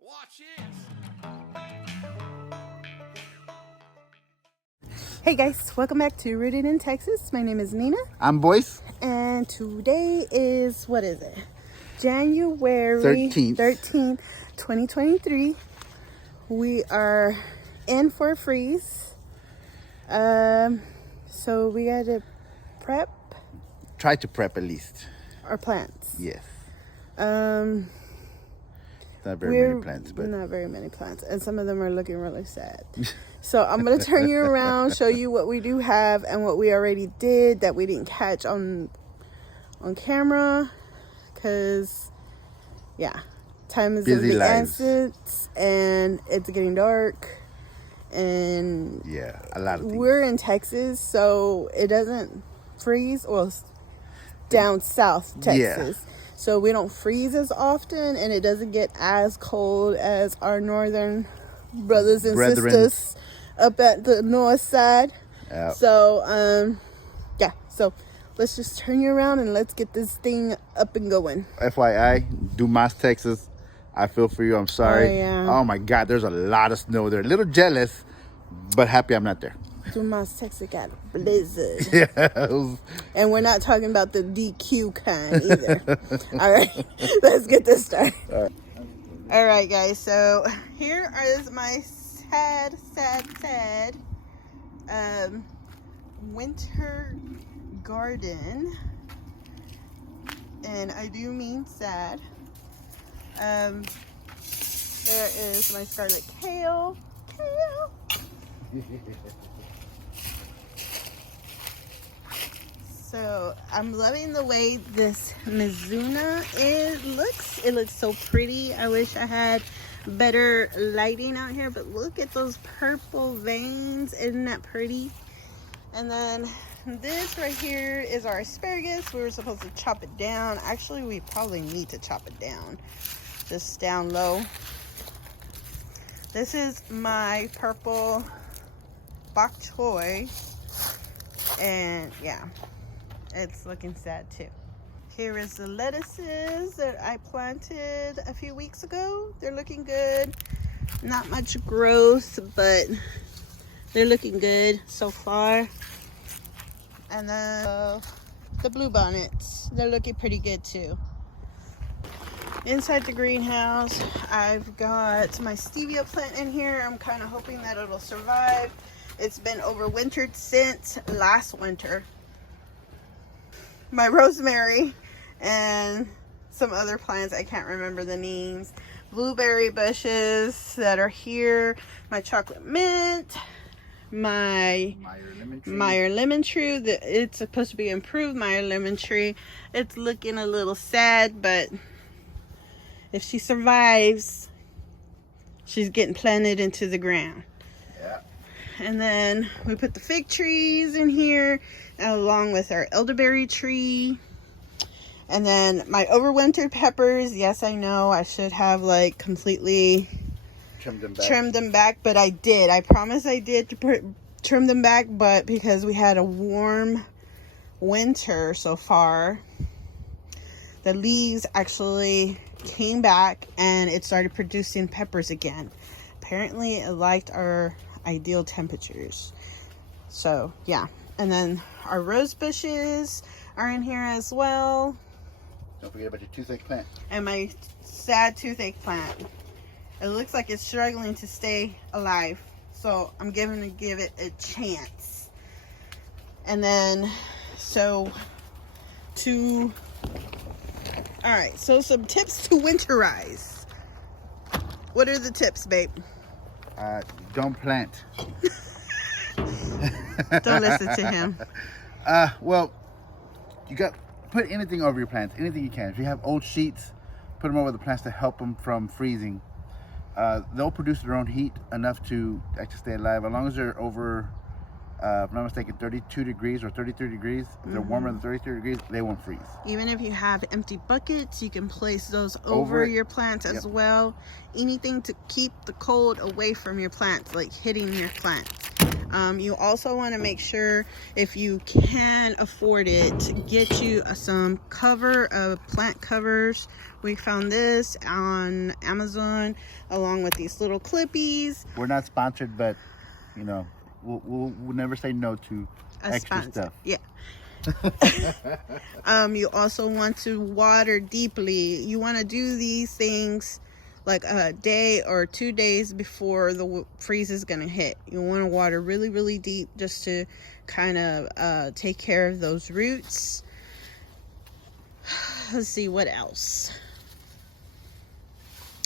Watch this. Hey guys, welcome back to Rooted in Texas. My name is Nina, I'm Boyce. and today is, what is it? January 13th. 2023. We are in for a freeze. So we gotta prep Try to prep at least. our plants. Yes. Not We're very many plants, but not very many plants, and some of them are looking really sad. So I'm gonna turn you around, show you what we do have and what we already did that we didn't catch on camera, because time is Busy of the lives. essence, and it's getting dark, and yeah, a lot of things. we're in Texas, so it doesn't freeze. Well, it's down south Texas. So we don't freeze as often, and it doesn't get as cold as our northern brothers and Brethren. sisters up at the north side. Yep. So, so let's just turn you around and let's get this thing up and going. FYI, Dumas, Texas. I feel for you. I'm sorry. Oh, yeah. Oh my God, there's a lot of snow there. A little jealous, but happy I'm not there. Dumas, Texas got a blizzard. Yeah. And we're not talking about the DQ kind either. All right, let's get this started. All right, guys. So here is my sad winter garden, and I do mean sad. There is my scarlet kale. So I'm loving the way this Mizuna looks. It looks so pretty. I wish I had better lighting out here, but look at those purple veins. Isn't that pretty? And then this right here is our asparagus. We were supposed to chop it down. Actually, we probably need to chop it down, just down low. This is my purple bok choy, and yeah, it's looking sad too. Here is the lettuces that I planted a few weeks ago. They're looking good. Not much growth, but they're looking good so far. And then the blue bonnets, they're looking pretty good too. Inside the greenhouse, I've got my stevia plant in here. I'm kind of hoping that it'll survive. It's been overwintered since last winter. My rosemary and some other plants, I can't remember the names. Blueberry bushes that are here. My chocolate mint. My Meyer lemon tree. It's supposed to be improved Meyer lemon tree. It's looking a little sad, but if she survives, she's getting planted into the ground. Yeah. And then we put the fig trees in here along with our elderberry tree. And then my overwintered peppers. Yes, I know I should have like completely trimmed them back, but I did. I promise I did to trim them back, but because we had a warm winter so far, the leaves actually came back and it started producing peppers again. Apparently it liked our ideal temperatures. So yeah, and then our rose bushes are in here as well. Don't forget about your toothache plant. And my sad toothache plant. It looks like it's struggling to stay alive, so I'm going to give it a chance. And then alright, so some tips to winterize. What are the tips, babe? Don't plant. Don't listen to him. Well, you got put anything over your plants, anything you can. If you have old sheets, put them over the plants to help them from freezing. They'll produce their own heat enough to actually stay alive, as long as they're over, if I'm not mistaken, 32 degrees or 33 degrees. If they're warmer than 33 degrees, they won't freeze. Even if you have empty buckets, you can place those over Over it. your plants as well. Anything to keep the cold away from your plants, like hitting your plants. You also want to make sure, if you can afford it, get you some plant covers. We found this on Amazon along with these little clippies. We're not sponsored, but you know, we'll never say no to extra stuff. Yeah. You also want to water deeply. You want to do these things like a day or 2 days before the freeze is going to hit. You want to water really, really deep just to kind of take care of those roots. Let's see what else.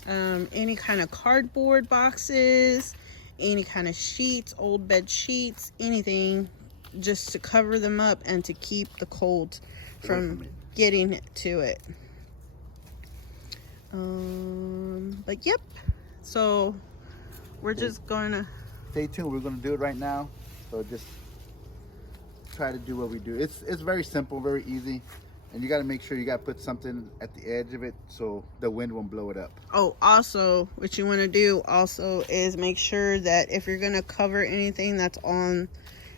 Any kind of cardboard boxes, any kind of sheets, old bed sheets, anything, just to cover them up and to keep the cold from getting to it. But yep, so we're just gonna stay tuned. We're gonna do it right now, so just try to do what we do. It's very simple, very easy, and you got to make sure you got to put something at the edge of it so the wind won't blow it up. Oh, also what you want to do also is make sure that if you're gonna cover anything that's on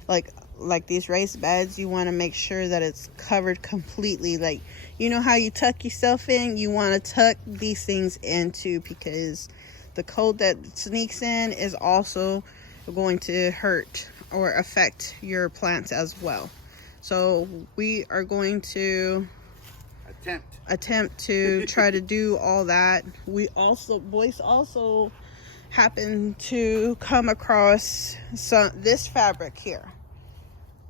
like these raised beds, you want to make sure that it's covered completely. Like, you know how you tuck yourself in, you want to tuck these things in too, because the cold that sneaks in is also going to hurt or affect your plants as well. So we are going to attempt to try to do all that. Boyce also happened to come across this fabric here,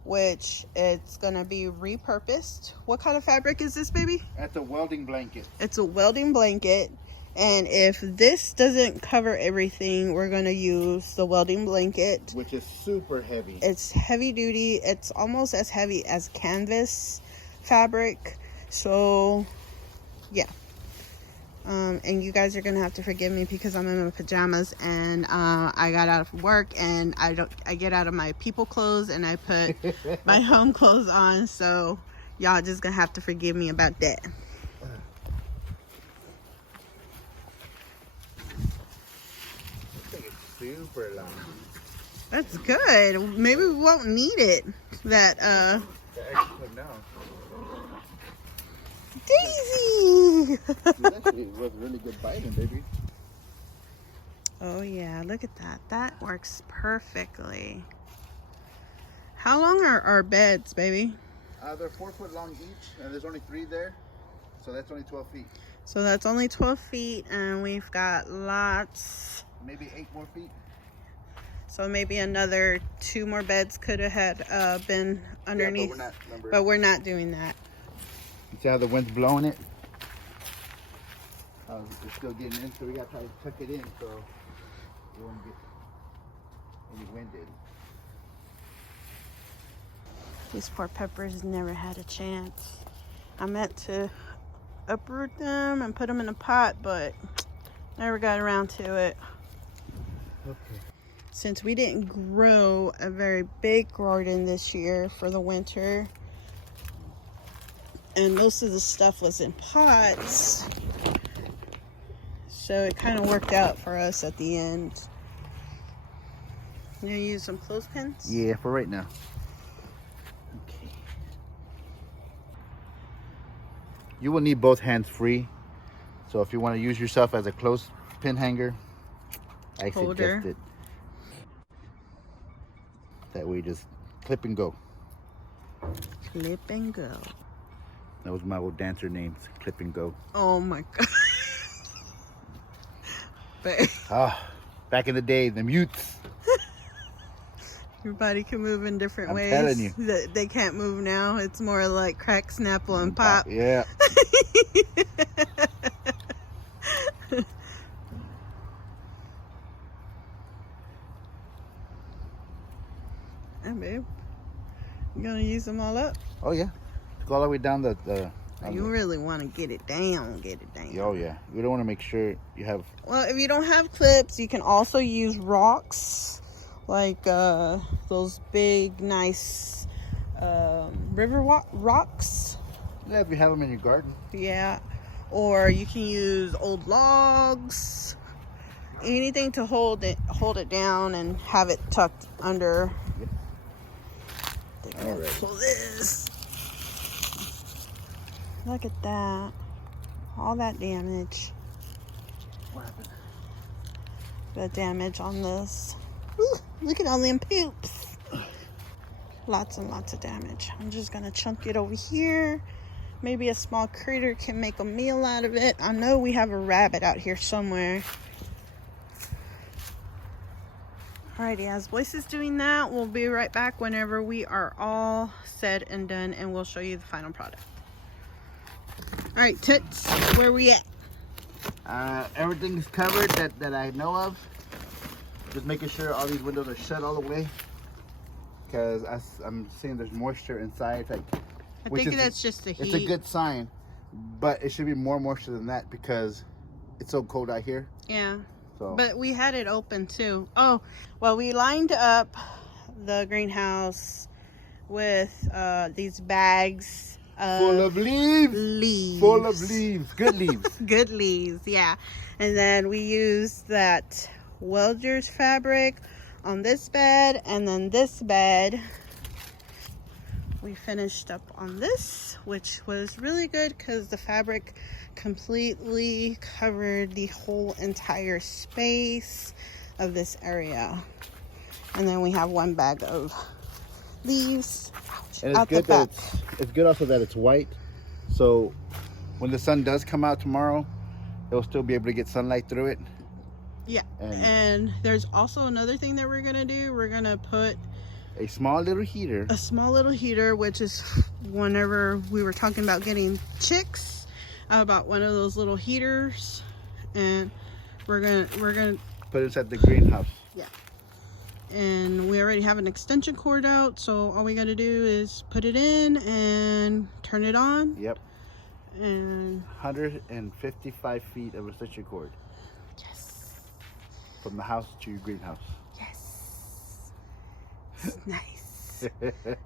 which it's gonna be repurposed. What kind of fabric is this, baby? That's a welding blanket. It's a welding blanket, and if this doesn't cover everything, we're gonna use the welding blanket, which is super heavy. It's heavy duty. It's almost as heavy as canvas fabric. So yeah. And you guys are gonna have to forgive me because I'm in my pajamas and I got out of work and I get out of my people clothes and I put my home clothes on, so y'all just gonna have to forgive me about that. This thing is super long. That's good. Maybe we won't need it. The extra now. Daisy! That was really good biting, baby. Oh yeah, look at that. That works perfectly. How long are our beds, baby? They're 4 foot long each, and there's only 3 there, so that's only 12 feet. So that's only 12 feet, and we've got lots. Maybe 8 more feet. So maybe another 2 more beds could have had been underneath. Yeah, but we're not doing that. You see how the wind's blowing it? It's still getting in, so we gotta try to tuck it in so it won't get any wind in. These poor peppers never had a chance. I meant to uproot them and put them in a pot, but never got around to it. Okay. Since we didn't grow a very big garden this year for the winter, and most of the stuff was in pots, so it kind of worked out for us at the end. You gonna use some clothespins? Yeah, for right now. Okay. You will need both hands free, so if you want to use yourself as a clothespin hanger, I suggest it. That way, just clip and go. Clip and go. That was my old dancer names, Clip and Go. Oh my god. Back in the day, the mutes. Your body can move in different ways. I'm telling you. That they can't move now. It's more like crack, snap, and pop. Yeah. Hey, babe. You gonna use them all up? Oh yeah. Go all the way down the you really want to get it down, Oh yeah. We don't want to make sure you have. Well, if you don't have clips, you can also use rocks, like those big, nice river rocks. Yeah, if you have them in your garden. Yeah, or you can use old logs, anything to hold it down and have it tucked under All right. Pull this. Look at that. All that damage. What happened? The damage on this. Ooh, look at all them poops. Lots and lots of damage. I'm just gonna chunk it over here. Maybe a small critter can make a meal out of it. I know we have a rabbit out here somewhere. Alrighty, as Boyce is doing that, we'll be right back whenever we are all said and done, and we'll show you the final product. Alright, Toots, where we at? Everything's covered that I know of. Just making sure all these windows are shut all the way. Because I'm seeing there's moisture inside. Like, I think that's just the heat. It's a good sign, but it should be more moisture than that because it's so cold out here. Yeah. So. But we had it open too. Oh, well, we lined up the greenhouse with these bags full of leaves. Full of leaves. Good leaves. Good leaves, yeah. And then we used that welder's fabric on this bed, and then this bed we finished up on this, which was really good because the fabric completely covered the whole entire space of this area. And then we have one bag of leaves. Ouch, and it's good that it's good also that it's white, so when the sun does come out tomorrow, it'll still be able to get sunlight through it. Yeah, and there's also another thing that we're gonna do. We're gonna put a small little heater. A small little heater, which is whenever we were talking about getting chicks, about one of those little heaters, and we're gonna put it inside the greenhouse. Yeah. And we already have an extension cord out, so all we gotta do is put it in and turn it on. Yep. And 155 feet of extension cord. From the house to your greenhouse. Yes. It's nice.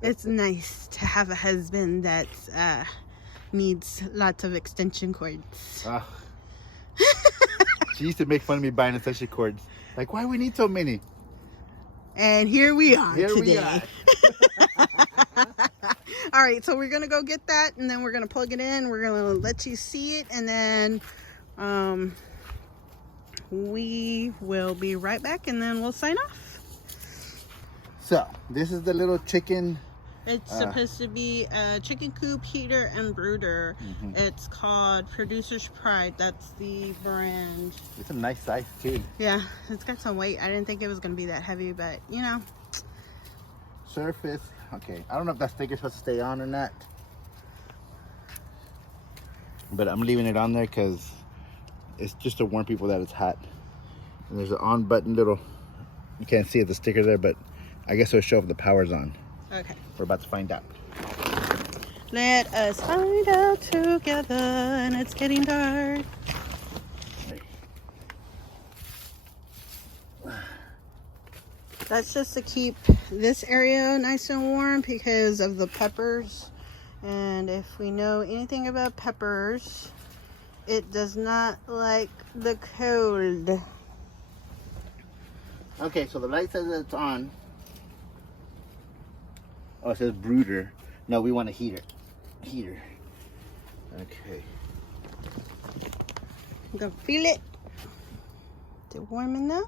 It's nice to have a husband that needs lots of extension cords. She used to make fun of me buying extension cords. Like, why do we need so many? And here we are today. We are. All right, so we're going to go get that, and then we're going to plug it in. We're going to let you see it, and then we will be right back, and then we'll sign off. So this is the little chicken. It's supposed to be a chicken coop heater and brooder. It's called Producer's Pride. That's the brand. It's a nice size too. Yeah, it's got some weight. I didn't think it was going to be that heavy, but you know. Surface. Okay, I don't know if that sticker's supposed to stay on or not, but I'm leaving it on there because it's just to warn people that it's hot. And there's an on button little, you can't see the sticker there, but I guess it'll show if the power's on. Okay. We're about to find out. Let us find out together, and it's getting dark. That's just to keep this area nice and warm because of the peppers. And if we know anything about peppers, it does not like the cold. Okay, so the light says that it's on. Oh, it says brooder. No, we want a heater. Heater. Okay. You can feel it. Is it warming up?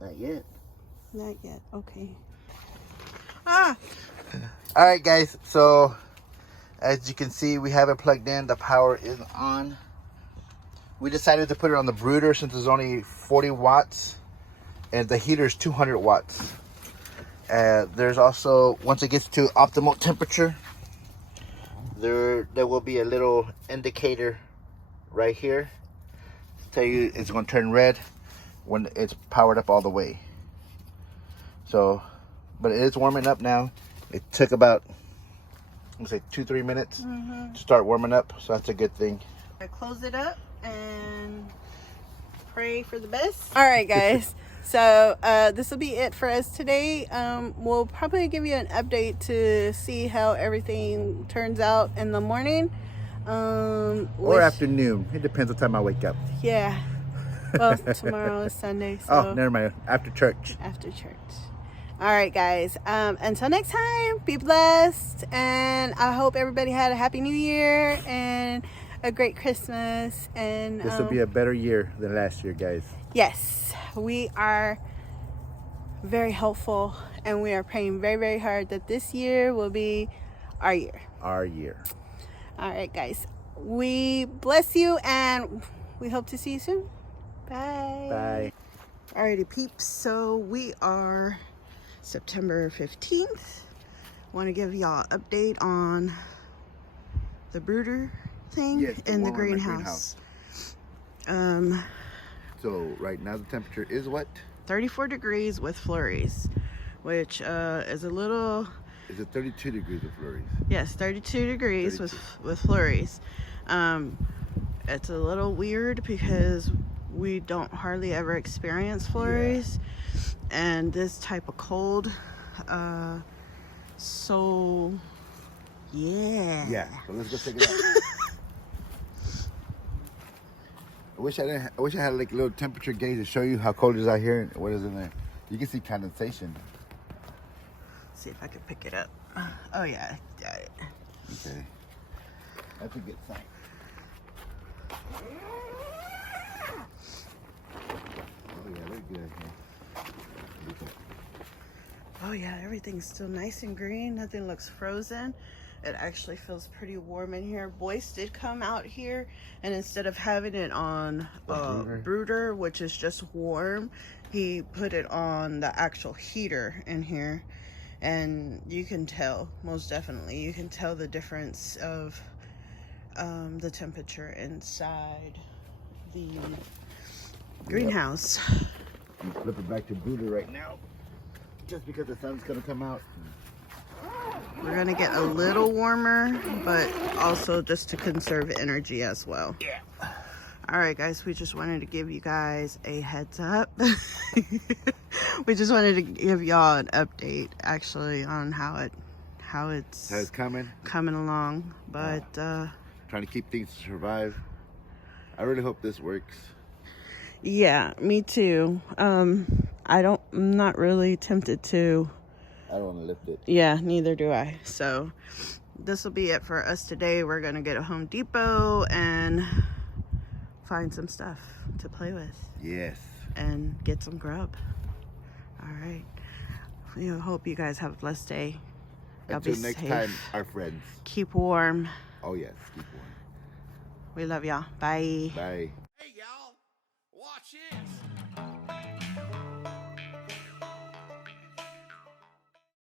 Not yet. Not yet. Okay. All right, guys. So, as you can see, we have it plugged in. The power is on. We decided to put it on the brooder since it's only 40 watts, and the heater is 200 watts. There's also, once it gets to optimal temperature, there will be a little indicator right here to tell you it's going to turn red when it's powered up all the way. So, but it is warming up now. It took about, let's say 2-3 minutes to start warming up, so that's a good thing. I close it up and pray for the best. All right, guys. So this will be it for us today. We'll probably give you an update to see how everything turns out in the morning. Or afternoon. It depends what time I wake up. Yeah. Well, tomorrow is Sunday, so Oh, never mind. After church. after church. All right, guys. Until next time, be blessed, and I hope everybody had a happy New Year and a great Christmas. And This will be a better year than last year, guys. yes, we are very hopeful, and we are praying very, very hard that this year will be our year. Our year. All right, guys. We bless you, and we hope to see you soon. Bye. Bye. Alrighty, peeps. So we are September 15th. Want to give y'all an update on the brooder thing Yes, the in the one in my greenhouse. So right now the temperature is what? 34 degrees with flurries, which is a little, Is it 32 degrees with flurries? yes, 32 degrees 32. with flurries. It's a little weird because we don't hardly ever experience flurries and this type of cold. So yeah. Yeah. So let's go check it out. I wish I had like a little temperature gauge to show you how cold it is out here and what is in there. You can see condensation. See if I can pick it up. Oh yeah, got it. Okay. That's a good sign. Oh yeah, very good here. Oh yeah, everything's still nice and green. Nothing looks frozen. It actually feels pretty warm in here. Boyce did come out here, and instead of having it on brooder, which is just warm, he put it on the actual heater in here. And you can tell, most definitely, you can tell the difference of the temperature inside the greenhouse. I'm flipping back to brooder right now. Just because the sun's gonna come out. We're gonna get a little warmer, but also just to conserve energy as well. Yeah. All right, guys, we just wanted to give you guys a heads up. We just wanted to give y'all an update, actually, on how it's coming. coming along. But Trying to keep things to survive. I really hope this works. yeah, me too. I'm not really tempted to. I don't want to lift it. Yeah, neither do I. So this will be it for us today. We're gonna get a Home Depot and find some stuff to play with. Yes. And get some grub. All right. We hope you guys have a blessed day. Y'all Until be next safe. time, our friends. Keep warm. Oh yes, keep warm. We love y'all. Bye. Bye.